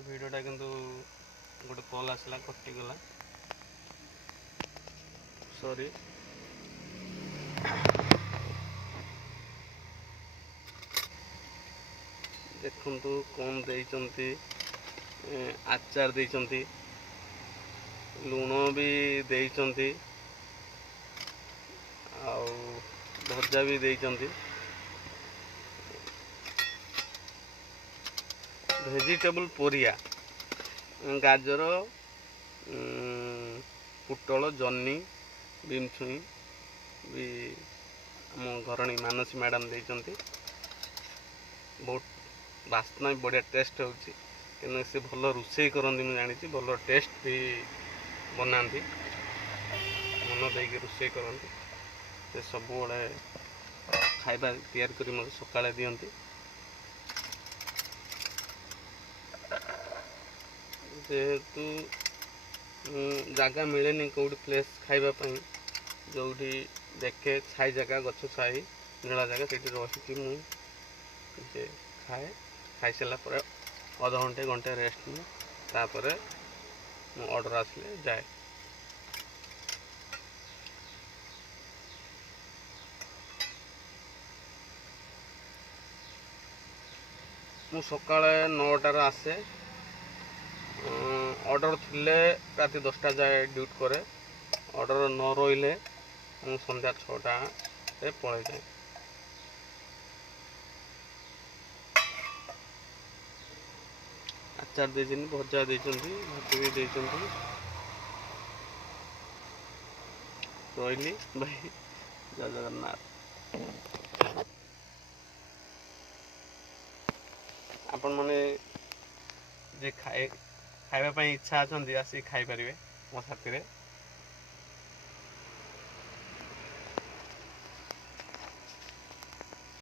से भिडटा किंतु गोटे कल आसला कटिगला सॉरी। देखु कौन देइचंती आचार देइचंती लुण भी देइचंती आउ भजा भी देइचंती। भेजिटेबल परिया गाजर पुटल जन्नी बीम छुई भी आम घरणी मानसी मैडम देइचंती। बहुत बास्ना भी बढ़िया टेस्ट होची कि से भल रोषे करती मुझे जानी भल टेस्ट भी बनाती मन देके रोषे करती से सब बड़े खाଇବା तैयार करी मत सकाଳେ दियंती। जेहेतु जगह मिले कौटी प्लेस खाइबापी जो देखे छाई जगह गछ छाई नीला जगह से रही मुझे खाए खाई सारा पर अध घंटे घंटे रेस्ट निए तापर ऑर्डर आसले जाए। मु सकाळे 9टार आसे ऑर्डर थिले राति 10टा जाए ड्यूटी करे ऑर्डर न रही मु संध्या 6टा पलि जाए। आचार देइछन भजा देइछन भात भी देइछन रही भाई जय जगन्नाथ। आपण माने जे खाइबा इच्छा अच्छा आसिक खाई पारे मो साथी रे।